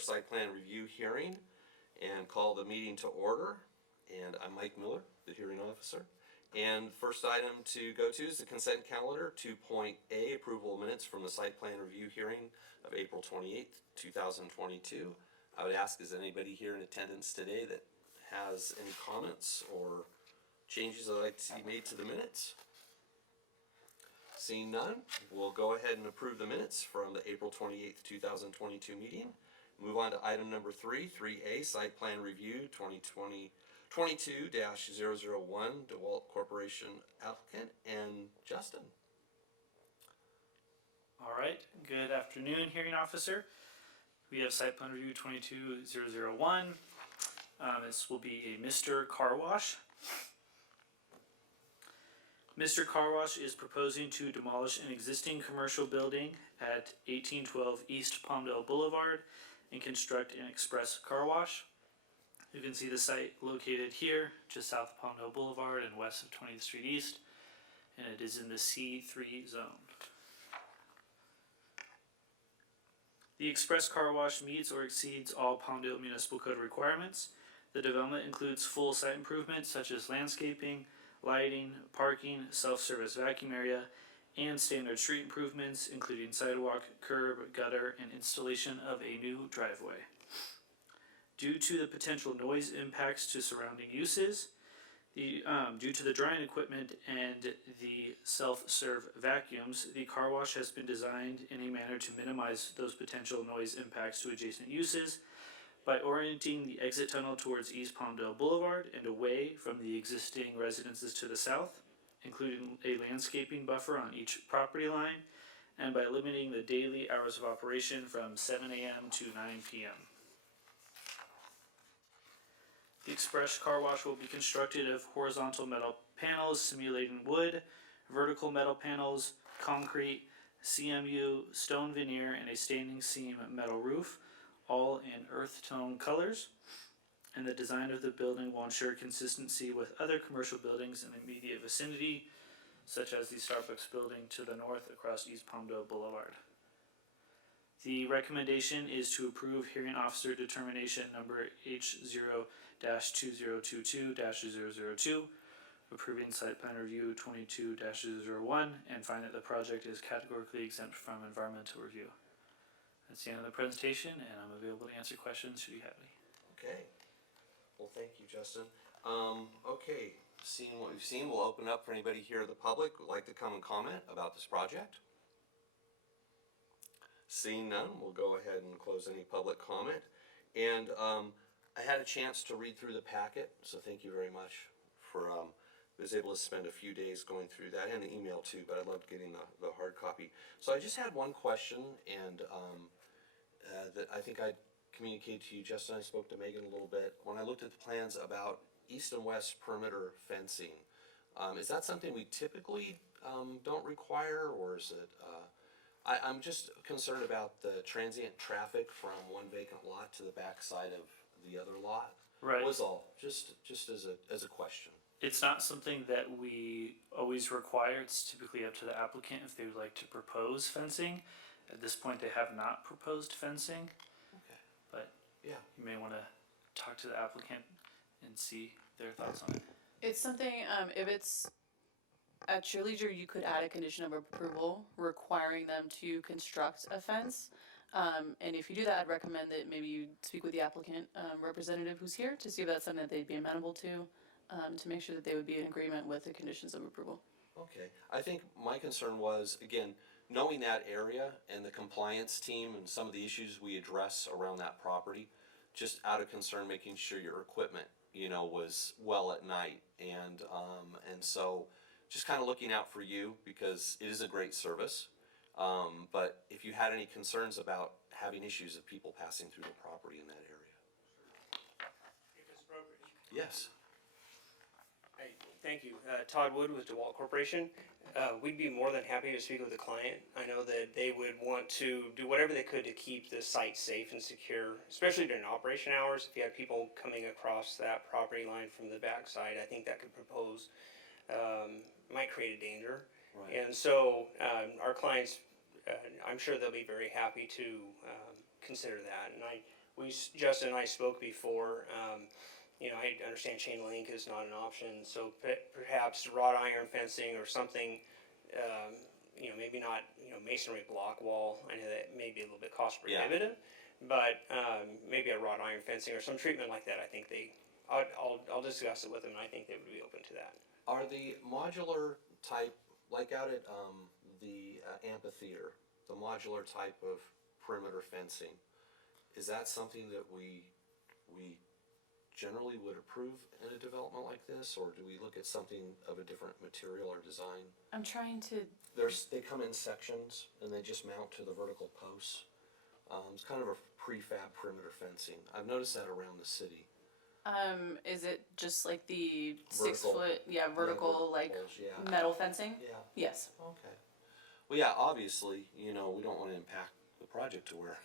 site plan review hearing and call the meeting to order. And I'm Mike Miller, the hearing officer. And first item to go to is the consent calendar. 2.A, approval of minutes from the site plan review hearing of April 28th, 2022. I would ask, is anybody here in attendance today that has any comments or changes that I'd like to see made to the minutes? Seeing none, we'll go ahead and approve the minutes from the April 28th, 2022 meeting. Move on to item number 3A, site plan review 2022-001, DeWalt Corporation applicant, and Justin. All right, good afternoon, hearing officer. We have site plan review 22001. This will be a Mr. Car Wash. Mr. Car Wash is proposing to demolish an existing commercial building at 1812 East Palmdale Boulevard and construct an express car wash. You can see the site located here, just south of Palmdale Boulevard and west of 20th Street East, and it is in the C3 zone. The express car wash meets or exceeds all Palmdale Municipal Code requirements. The development includes full site improvements such as landscaping, lighting, parking, self-service vacuum area, and standard street improvements including sidewalk, curb, gutter, and installation of a new driveway. Due to the potential noise impacts to surrounding uses, due to the drying equipment and the self-serve vacuums, the car wash has been designed in a manner to minimize those potential noise impacts to adjacent uses by orienting the exit tunnel towards East Palmdale Boulevard and away from the existing residences to the south, including a landscaping buffer on each property line, and by limiting the daily hours of operation from 7 a.m. to 9 p.m. The express car wash will be constructed of horizontal metal panels simulating wood, vertical metal panels, concrete, CMU, stone veneer, and a standing seam metal roof, all in earth tone colors. And the design of the building will ensure consistency with other commercial buildings in the immediate vicinity, such as the Starbucks building to the north across East Palmdale Boulevard. The recommendation is to approve hearing officer determination number H0-2022-002, approving site plan review 22-001, and find that the project is categorically exempt from environmental review. That's the end of the presentation, and I'm available to answer questions should you have any. Okay. Well, thank you, Justin. Okay, seeing what we've seen, we'll open up for anybody here in the public who would like to come and comment about this project. Seeing none, we'll go ahead and close any public comment. And I had a chance to read through the packet, so thank you very much for, I was able to spend a few days going through that, and the email too, but I loved getting the hard copy. So I just had one question, and that I think I'd communicate to you. Justin, I spoke to Megan a little bit. When I looked at the plans about east and west perimeter fencing, is that something we typically don't require, or is it, I'm just concerned about the transient traffic from one vacant lot to the back side of the other lot. Right. Was all, just as a question. It's not something that we always require. It's typically up to the applicant if they would like to propose fencing. At this point, they have not proposed fencing. Okay. But yeah, you may want to talk to the applicant and see their thoughts on it. It's something, if it's at your leisure, you could add a condition of approval requiring them to construct a fence. And if you do that, I'd recommend that maybe you speak with the applicant representative who's here to see if that's something that they'd be amenable to make sure that they would be in agreement with the conditions of approval. Okay. I think my concern was, again, knowing that area and the compliance team and some of the issues we address around that property, just out of concern, making sure your equipment, was well at night. And so just kind of looking out for you, because it is a great service. But if you had any concerns about having issues of people passing through the property in that area. If it's appropriate. Yes. Hey, thank you. Todd Wood with DeWalt Corporation. We'd be more than happy to speak with the client. I know that they would want to do whatever they could to keep the site safe and secure, especially during operation hours. If you had people coming across that property line from the backside, I think that could might create a danger. Right. And so our clients, I'm sure they'll be very happy to consider that. And Justin and I spoke before, you know, I understand chain link is not an option, so perhaps wrought iron fencing or something, you know, maybe not, you know, masonry block wall. I know that may be a little bit cost Yeah. prohibitive, but maybe a wrought iron fencing or some treatment like that. I think I'll discuss it with them, and I think they would be open to that. Are the modular type, like out at the amphitheater, the modular type of perimeter fencing, is that something that we generally would approve in a development like this, or do we look at something of a different material or design? I'm trying to, They come in sections and they just mount to the vertical posts. It's kind of a prefab perimeter fencing. I've noticed that around the city. is it just like the Vertical. 6 foot, vertical, like poles, yeah. metal fencing? Yeah. Yes. Okay. Well, yeah, obviously, you know, we don't want to impact the project to where,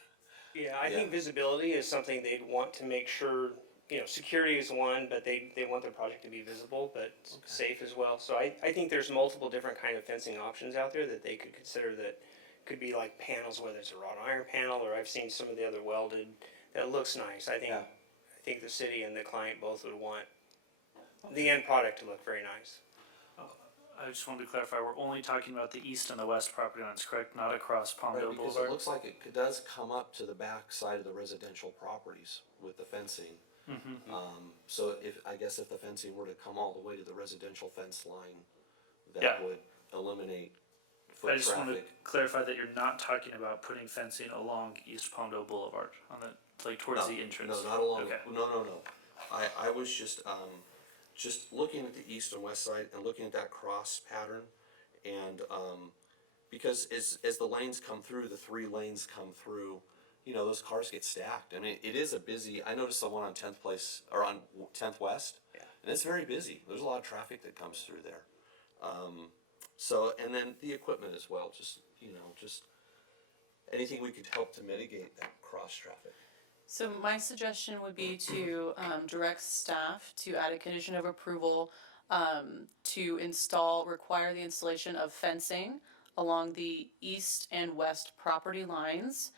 Yeah, I Yeah. think visibility is something they'd want to make sure, you know, security is one, but they want their project to be visible, but safe as well. So I think there's multiple different kind of fencing options out there that they could consider that could be like panels, whether it's a wrought iron panel, or I've seen some of the other welded, that looks nice. I Yeah. think the city and the client both would want the end product to look very nice. I just wanted to clarify, we're only talking about the east and the west property lines, correct? Not across right, Palmdale because it Boulevard? looks like it does come up to the back side of the residential properties with the fencing. So I guess if the fencing were to come all the way to the residential fence line, that Yeah. would eliminate I foot just wanted to traffic. clarify that you're not talking about putting fencing along East Palmdale Boulevard, on the, like towards the entrance? No, not along, Okay. no. I was just looking at the east and west side and looking at that cross pattern. And, because as the lanes come through, the 3 lanes come through, you know, those cars get stacked. I mean, it is a busy, I noticed the one on 10th Place, or on 10th West. Yeah. And it's very busy. There's a lot of traffic that comes through there. So, and then the equipment as well, just, you know, just anything we could help to mitigate that cross traffic. So my suggestion would be to direct staff to add a condition of approval to require the installation of fencing along the east and west property lines.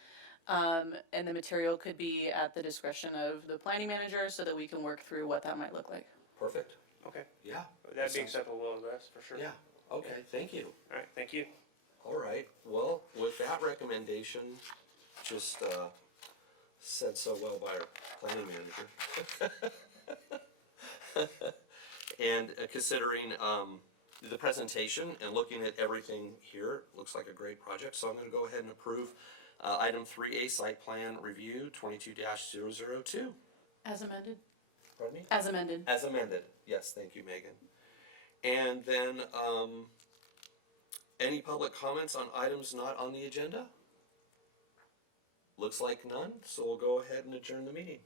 And the material could be at the discretion of the planning manager so that we can work through what that might look like. Perfect. Okay, Yeah. that'd be sounds- acceptable to us for sure. Yeah, okay, thank you. All right, thank you. All right, well, with that recommendation, just said so well by our planning manager. And considering the presentation and looking at everything here, looks like a great project, so I'm gonna go ahead and approve item 3A, site plan review 22-002. As amended? Pardon me? As amended. As amended, yes, thank you, Megan. And then, any public comments on items not on the agenda? Looks like none, so we'll go ahead and adjourn the meeting.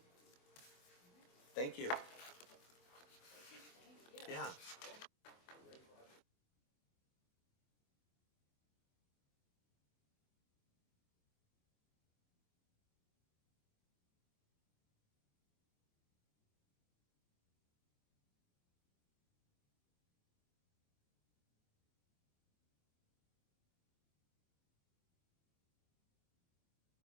Thank you. Yeah.